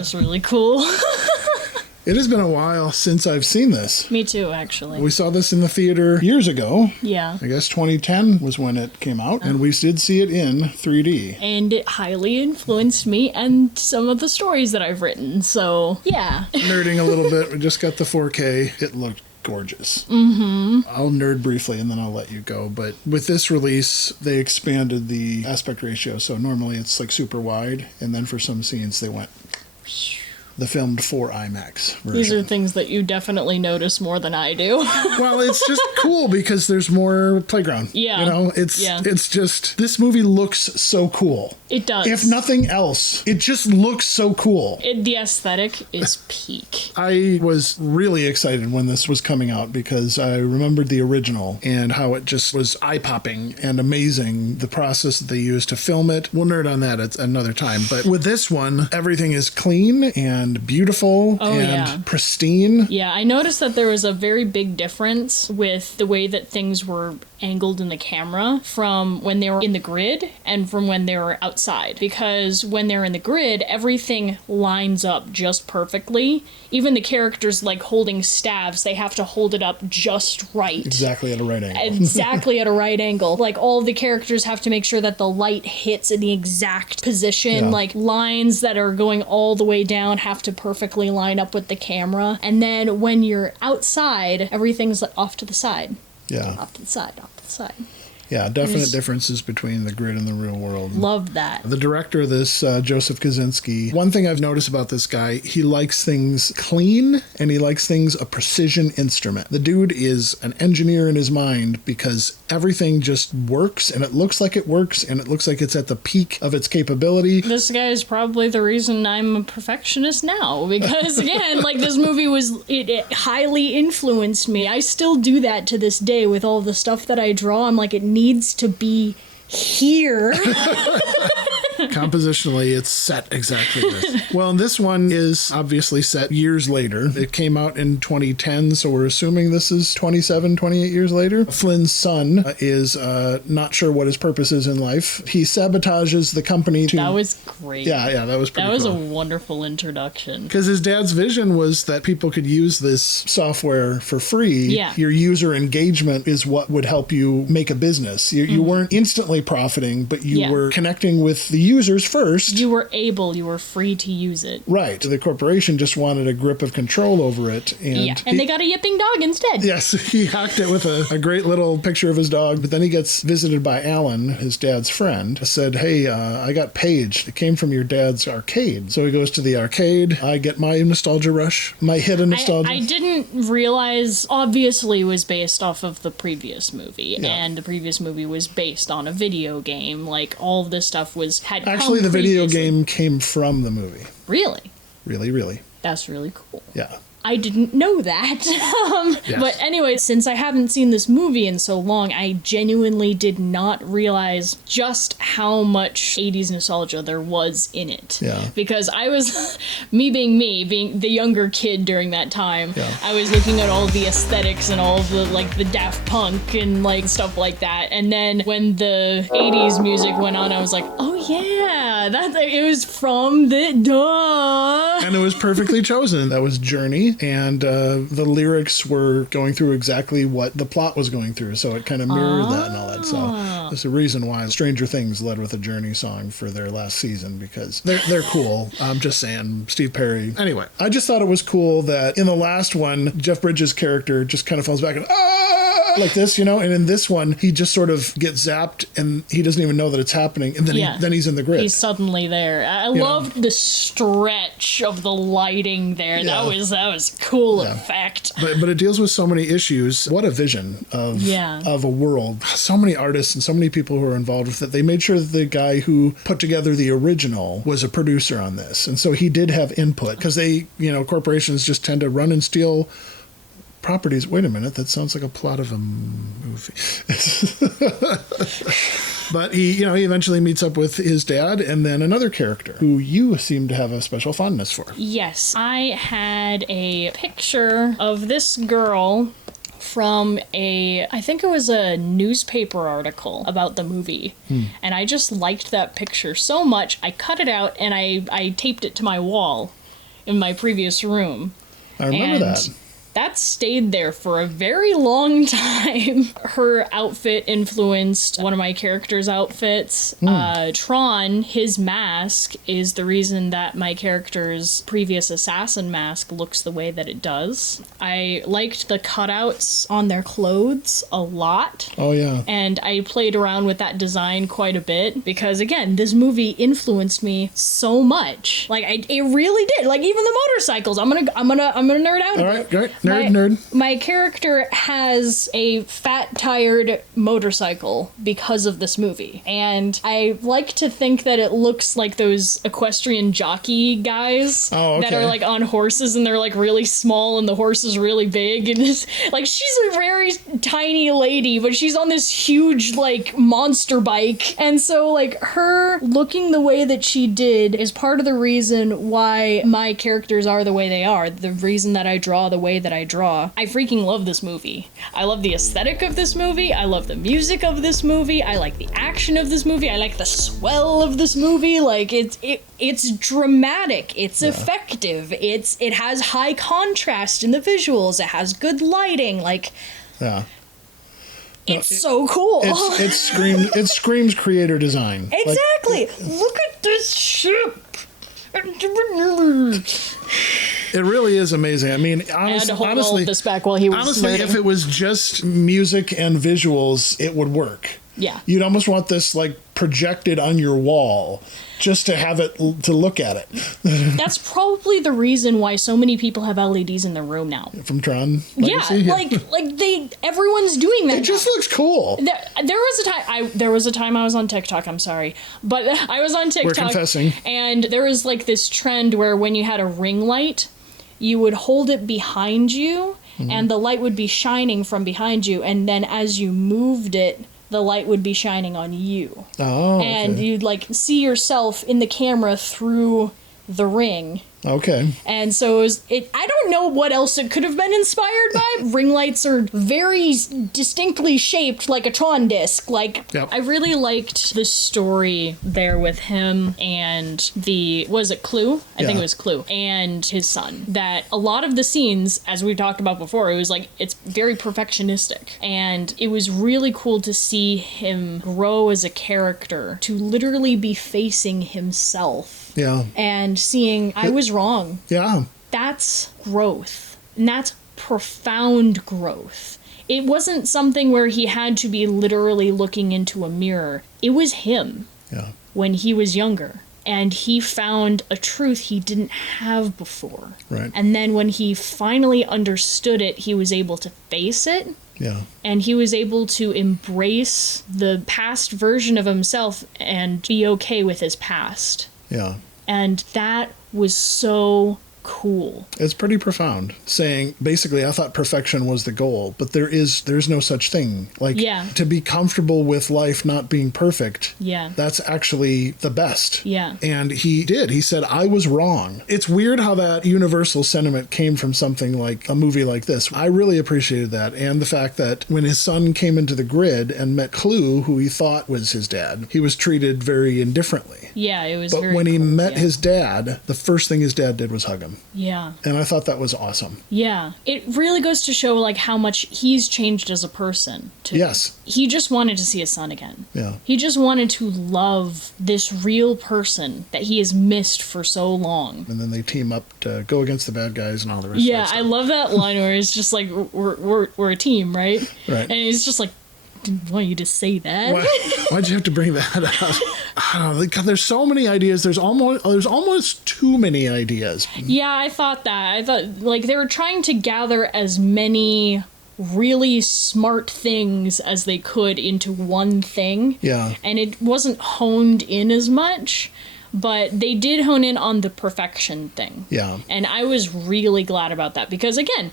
was really cool. It has been a while since I've seen this. Me too, actually. We saw this in the theater years ago. Yeah. I guess 2010 was when it came out, and we did see it in 3D. And it highly influenced me and some of the stories that I've written, so yeah. Nerding a little bit, we just got the 4K. It looked gorgeous. Mm-hmm. I'll nerd briefly and then I'll let you go. But with this release, they expanded the aspect ratio. So normally it's like super wide, and then for some scenes they went the filmed for IMAX version. These are things that you definitely notice more than I do. Well, it's just cool because there's more playground. Yeah. You know, it's just, this movie looks so cool. It does. If nothing else, it just looks so cool. The aesthetic is peak. I was really excited when this was coming out because I remembered the original and how it just was eye-popping and amazing, the process that they used to film it. We'll nerd on that at another time. But with this one, everything is clean and beautiful pristine. Yeah, I noticed that there was a very big difference with the way that things were angled in the camera from when they were in the grid and from when they were outside. Because when they're in the grid, everything lines up just perfectly. Even the characters, like holding staves, they have to hold it up just right. Exactly at a right angle. Exactly at a right angle. Like, all the characters have to make sure that the light hits in the exact position. Yeah. Like, lines that are going all the way down have to perfectly line up with the camera. And then when you're outside, everything's like off to the side. Yeah. Off to the side, off to the side. Yeah, definite differences between the grid and the real world. Loved that. The director of this, Joseph Kosinski, one thing I've noticed about this guy, he likes things clean and he likes things a precision instrument. The dude is an engineer in his mind because everything just works and it looks like it works and it looks like it's at the peak of its capability. This guy is probably the reason I'm a perfectionist now, because again, like, this movie it highly influenced me. I still do that to this day with all the stuff that I draw. I'm like, it needs to be here. Compositionally, it's set exactly this. Well, this one is obviously set years later. It came out in 2010, so we're assuming this is 27, 28 years later. Flynn's son is not sure what his purpose is in life. He sabotages the company. That was great. Yeah, that was pretty cool. That was a wonderful introduction. Because his dad's vision was that people could use this software for free. Yeah. Your user engagement is what would help you make a business. You weren't instantly profiting, but you were connecting with the users first. You were free to use it. Right. The corporation just wanted a grip of control over it. And they got a yipping dog instead. Yes, he hacked it with a great little picture of his dog, but then he gets visited by Alan, his dad's friend, said, hey, I got paged. It came from your dad's arcade. So he goes to the arcade. I get my nostalgia rush, my hit of nostalgia. I didn't realize, obviously, it was based off of the previous movie, and the previous movie was based on a video game. Like, all of this stuff had Actually, the video game came from the movie. Really? Really, really. That's really cool. Yeah. I didn't know that. Yes. But anyway, since I haven't seen this movie in so long, I genuinely did not realize just how much 80s nostalgia there was in it. Yeah. Because I was, being the younger kid during that time, I was looking at all the aesthetics and all of the, like, the Daft Punk and, like, stuff like that. And then when the 80s music went on, I was like, oh yeah, it was from the, duh. And it was perfectly chosen. That was Journey. And the lyrics were going through exactly what the plot was going through, so it kind of mirrored that and all that. So there's a reason why Stranger Things led with a Journey song for their last season, because they're cool. I'm just saying, Steve Perry. Anyway, I just thought it was cool that in the last one, Jeff Bridges' character just kind of falls back and like this, you know, and in this one he just sort of gets zapped and he doesn't even know that it's happening, and then he's in the grid. He's suddenly there. I loved the stretch of the lighting there. That was cool effect. But it deals with so many issues. What a vision of a world. So many artists and so many people who are involved with it. They made sure that the guy who put together the original was a producer on this, and so he did have input, because corporations just tend to run and steal properties. Wait a minute, that sounds like a plot of a movie. But he eventually meets up with his dad and then another character who you seem to have a special fondness for. Yes, I had a picture of this girl from I think it was a newspaper article about the movie. And I just liked that picture so much, I cut it out and I taped it to my wall. in my previous room. I remember that. That stayed there for a very long time. Her outfit influenced one of my character's outfits. Tron, his mask, is the reason that my character's previous assassin mask looks the way that it does. I liked the cutouts on their clothes a lot. Oh, yeah. And I played around with that design quite a bit because, again, this movie influenced me so much. Like, it really did. Like, even the motorcycles. I'm gonna nerd out. All right, great. Nerd. My character has a fat, tired motorcycle because of this movie. And I like to think that it looks like those equestrian jockey guys that are like on horses and they're like really small and the horse is really big. And it's, like, she's a very tiny lady, but she's on this huge like monster bike. And so like her looking the way that she did is part of the reason why my characters are the way they are. The reason that I draw the way that I draw. I freaking love this movie. I love the aesthetic of this movie. I love the music of this movie. I like the action of this movie. I like the swell of this movie. Like it's dramatic. It's effective. It has high contrast in the visuals. It has good lighting. Like it's so cool. It screams creator design. Exactly. Look at this ship. It really is amazing. I mean, I had to hold all of this back while he was honestly, nerding. if it was just music and visuals, it would work. Yeah. You'd almost want this like projected on your wall just to have it to look at it. That's probably the reason why so many people have LEDs in their room now. From TRON Legacy? Yeah, everyone's doing that. It just looks cool. There was a time I was on TikTok, I'm sorry. But I was on TikTok. We're confessing. And there was like this trend where when you had a ring light, you would hold it behind you and the light would be shining from behind you, and then as you moved it, the light would be shining on you. Oh, and you'd like see yourself in the camera through the ring. Okay. And so I don't know what else it could have been inspired by. Ring lights are very distinctly shaped like a Tron disc. Like, yep. I really liked the story there with him and was it Clue? I think it was Clue. And his son. That a lot of the scenes, as we talked about before, it was like, it's very perfectionistic. And it was really cool to see him grow as a character, to literally be facing himself. Yeah. And seeing, I was wrong. Yeah. That's growth. And that's profound growth. It wasn't something where he had to be literally looking into a mirror. It was him when he was younger. And he found a truth he didn't have before. Right. And then when he finally understood it, he was able to face it. Yeah. And he was able to embrace the past version of himself and be okay with his past. Yeah. And that was so cool. It's pretty profound. Saying, basically, I thought perfection was the goal, but there's no such thing. Like, to be comfortable with life not being perfect, that's actually the best. Yeah. And he did. He said, I was wrong. It's weird how that universal sentiment came from something like a movie like this. I really appreciated that. And the fact that when his son came into the grid and met Clue, who he thought was his dad, he was treated very indifferently. Yeah, it was But very when he cool, met his dad, the first thing his dad did was hug him. Yeah. And I thought that was awesome. Yeah. It really goes to show like how much he's changed as a person too. Yes. He just wanted to see his son again. Yeah. He just wanted to love this real person that he has missed for so long. And then they team up to go against the bad guys and all the rest of that stuff. I love that line where it's just like we're a team, right? Right. And it's just like, didn't want you to say that. Why'd you have to bring that up? I don't know. God, there's so many ideas. There's almost too many ideas. Yeah, I thought that. I thought like they were trying to gather as many really smart things as they could into one thing. Yeah. And it wasn't honed in as much, but they did hone in on the perfection thing. Yeah. And I was really glad about that because again,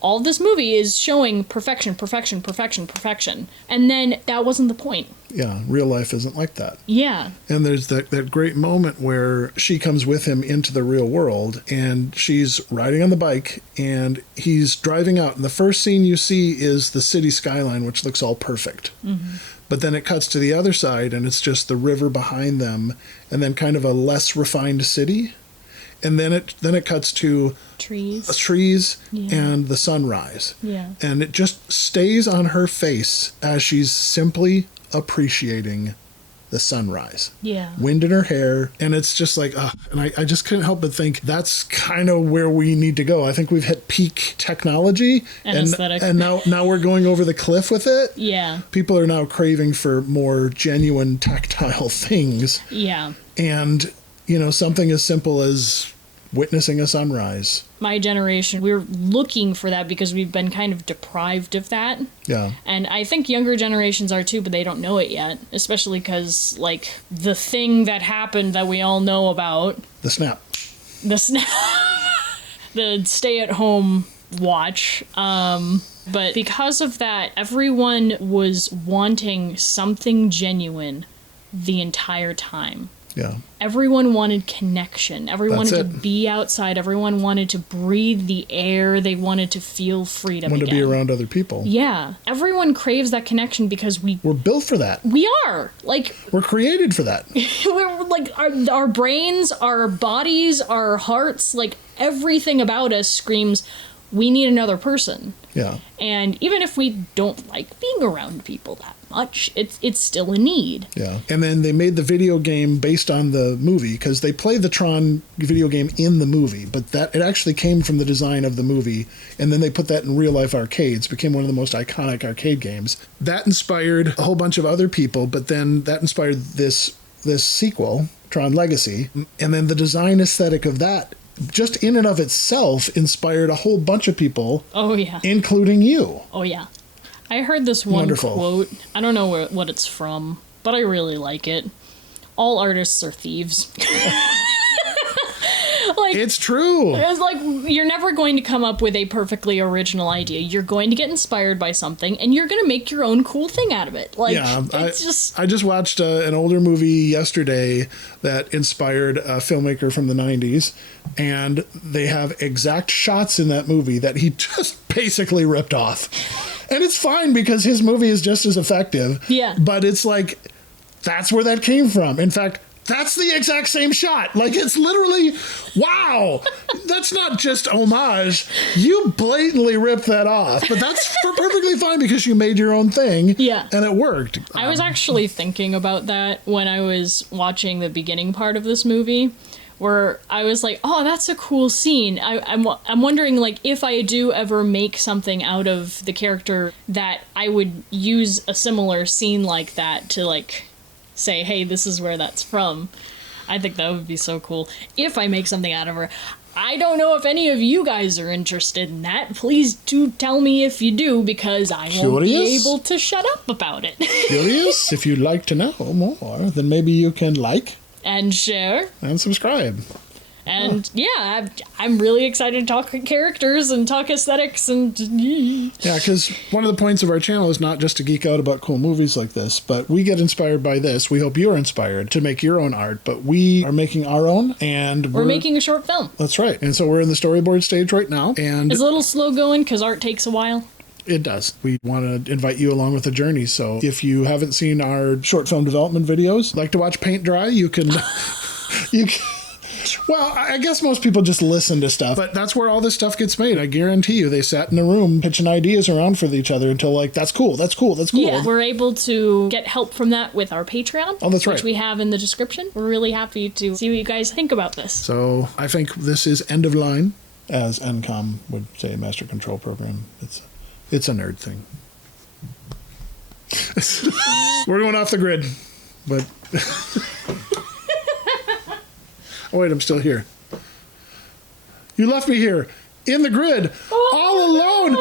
all this movie is showing perfection, perfection, perfection, perfection. And then that wasn't the point. Yeah, real life isn't like that. Yeah. And there's that great moment where she comes with him into the real world and she's riding on the bike and he's driving out. And the first scene you see is the city skyline, which looks all perfect. Mm-hmm. But then it cuts to the other side and it's just the river behind them and then kind of a less refined city. And then it cuts to trees and the sunrise. Yeah. And it just stays on her face as she's simply appreciating the sunrise. Yeah. Wind in her hair. And it's just like, and I just couldn't help but think that's kind of where we need to go. I think we've hit peak technology and aesthetic. And now we're going over the cliff with it. Yeah. People are now craving for more genuine tactile things. Yeah. And, something as simple as witnessing a sunrise. My generation, we're looking for that because we've been kind of deprived of that. Yeah. And I think younger generations are too, but they don't know it yet. Especially because, the thing that happened that we all know about. The snap. The stay-at-home watch. But because of that, everyone was wanting something genuine the entire time. Yeah. Everyone wanted connection. Everyone That's wanted to be outside. Everyone wanted to breathe the air. They wanted to feel freedom Want again. to be around other people. Yeah. Everyone craves that connection because we're built for that. We are. We're created for that. We're our brains, our bodies, our hearts, everything about us screams, we need another person. Yeah. And even if we don't like being around people that much, it's still a need. Yeah. And then they made the video game based on the movie because they play the Tron video game in the movie, but it actually came from the design of the movie, and then they put that in real life arcades. Became one of the most iconic arcade games. That inspired a whole bunch of other people, but then that inspired this sequel, Tron Legacy, and then the design aesthetic of that just in and of itself inspired a whole bunch of people. Oh, yeah. Including you. Oh, yeah. I heard this one Wonderful quote. I don't know what it's from, but I really like it. All artists are thieves. It's true. It's you're never going to come up with a perfectly original idea. You're going to get inspired by something, and you're going to make your own cool thing out of it. I just watched an older movie yesterday that inspired a filmmaker from the 90s, and they have exact shots in that movie that he just basically ripped off. And it's fine because his movie is just as effective. Yeah. But it's that's where that came from. In fact, that's the exact same shot. It's literally, wow. That's not just homage. You blatantly ripped that off. But that's perfectly fine because you made your own thing. Yeah. And it worked. I was actually thinking about that when I was watching the beginning part of this movie, where I was like, oh, that's a cool scene. I'm wondering, if I do ever make something out of the character, that I would use a similar scene like that to, say, hey, this is where that's from. I think that would be so cool if I make something out of her. I don't know if any of you guys are interested in that. Please do tell me if you do, because I won't be able to shut up about it. Curious? If you'd like to know more, then maybe you can and share and subscribe. And I'm really excited to talk characters and talk aesthetics and yeah, because one of the points of our channel is not just to geek out about cool movies like this, but we get inspired by this. We hope you're inspired to make your own art, but we are making our own, and we're making a short film. That's right. And so we're in the storyboard stage right now, and it's a little slow going because art takes a while. It does. We want to invite you along with the journey. So if you haven't seen our short film development videos, like to watch paint dry, you can well, I guess most people just listen to stuff, but that's where all this stuff gets made. I guarantee you they sat in a room pitching ideas around for each other until that's cool. Yeah, we're able to get help from that with our Patreon. Oh, that's right. Which we have in the description. We're really happy to see what you guys think about this. So I think this is end of line, as NCOM would say, Master Control Program. It's a nerd thing. We're going off the grid, but... Oh, wait, I'm still here. You left me here, in the grid, all alone.